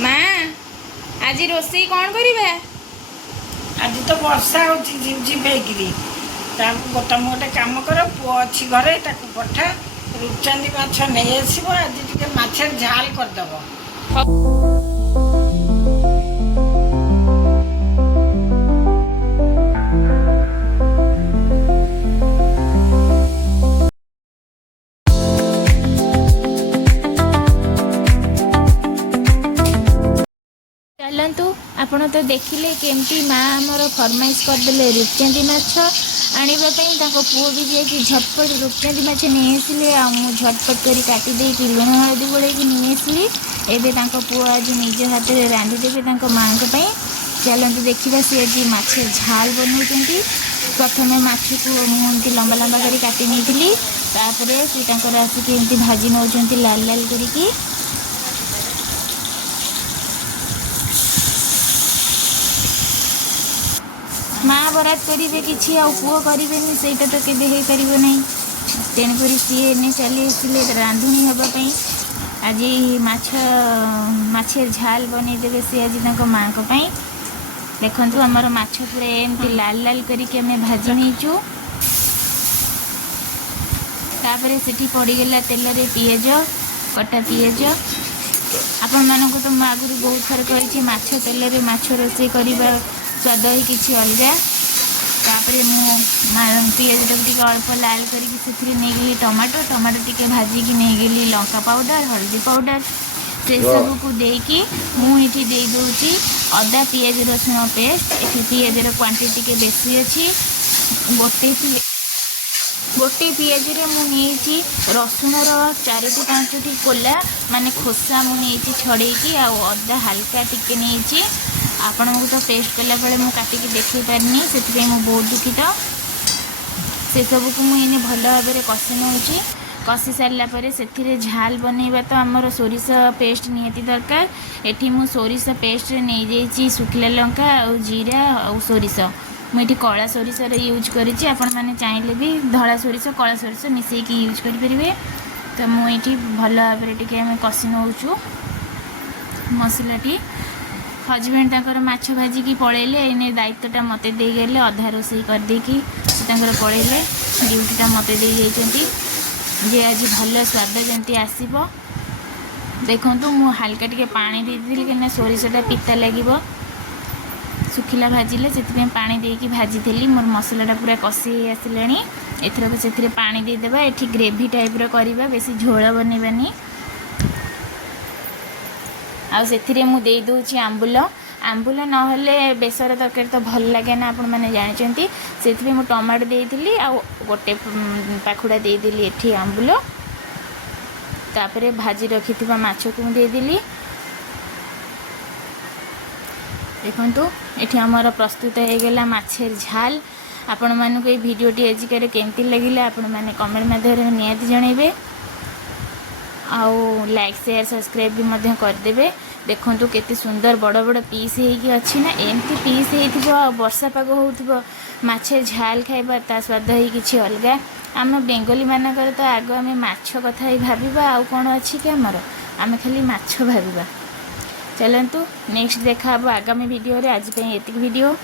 माँ आज रोषे कौन करिबा? आज तो वर्षा होची झिप झिप हेकिरी तुम गोटे काम कर पुओ अच्छी घरे ताको पठा रूपचांदी माछ नहीं आसब आज टे माछर झाल करदेव। चलतु आपण तो देखिले केमती माँ आमर फरमाइश करदे रूपचांदी माछ आनापी पुओ भी जाकि झटपट रूपचांदी माछ नहीं आसिले मु झटपट कर काटिदे लुण हलदी गोल नहीं आसली एवं पुओ आज निज हाथ में रांधिदेवे माँ को। चलतु देखा सी आज माछ झाल बनाऊँ। प्रथम माछ को मुझे लंबा लंबा कर काटी नहीं सी आसिक भाजी नौ लाल लाल करके। माँ बरात करेंगे कि पुओ करें सेटा तो केवे हो पार ना तेणुक सी एने चली आसिले रांधुणी हाँपाई आज माछर झाल बनईदेवे सी आज माँ को। देखु आमर माछ पूरा एमती लाल लाल करके भाजी नहींचु तापर से पड़गला तेल रे पियाज कटा पियाज आपण मानक तो मैं आगुरी बहुत थर कही माछ तेल रे माछ रोषे करवा स्वाद ही किसी अलग। तापर पियाज टाक अल्प लाल करके नहीं टमाटो टमाटो टी भाजिकी नहीं गली लंका पाउडर हल्दी पाउडर से सब को देकी मुझे दे दूची अदा पियाज रसुण पेस्ट। ये पियाजर क्वांटिटी के बेसी अच्छी गोटे पियाज मुझे रसुण रि 5टी कोला माने खोसा मुझे छड़ेकी अदा हल्का टिके नहीं आपण को तो टेस्ट कला बेले मुझे काटिकी देखे पारनी से बहुत दुखित। से सब को मुझे भल भाव में कषि नौची कषि सारापर से झाल बनइबा तो आमर सोरिष पेस्ट निहाती दरकार। एठी मु सोरिष पेस्ट नहीं जाइए सुखिला लंका और जीरा और सोरिष मुझे कला सोरिषर यूज करी आपण मैंने चाहिए भी धला सोरिष कला सोरिष मिसेकी यूज करेंगे। तो मुझे भल भाव में कषि नौचु मसलाटी। हजबैंड तक माछ भाजिकी पलैले एने दायित्वटा मत देगले अधा रोषे करदेकी पलैले ड्यूटीटा मत दे जाइए जे आज भल स्वाद जमी आसब। देखु मु हल्का टे पानी देती कहीं सोरिषटा पिता लगे सुखिला भाजिले से पानी देकी भाजी मोर मसलाटा पूरा कषि आसला। एथरक से पानी देदेबा एठी ग्रेवी टाइप करवा बेसी झोल बनइबानी आ से मु दे दूची आंबुल आंबुल नहले बेसर तरकारी तो भल लगे ना आपण मैंने जानते से मुझे टमाटो देती आ गोटे पाखुड़ा देदेली एठी आंबुल तापर भाजी रखि माछ को देदेली। देखु ये आमर प्रस्तुत होगला माछर झाल। आपण मानक ये भिडियोटी आजिकार केमती लगिला आपण मैंने कमेंट माध्यम निहाती जनइबे आउ लाइक शेयर सब्सक्राइब भी करदे। देखु केते सुंदर बड़ बड़ पीस होगी अच्छी ना एमती पीस हो वर्षा पाग हो माछर झाल खाइबा ता स्वाद ही किसी अलग। आम बेंगली मानकर तो आग आम माछ कथा ही भाविबा आउ कौन अच्छी कि आम खाली माछ भाविबा। चलतु नेक्स्ट देखा आगामी वीडियो रे आज एतिक वीडियो।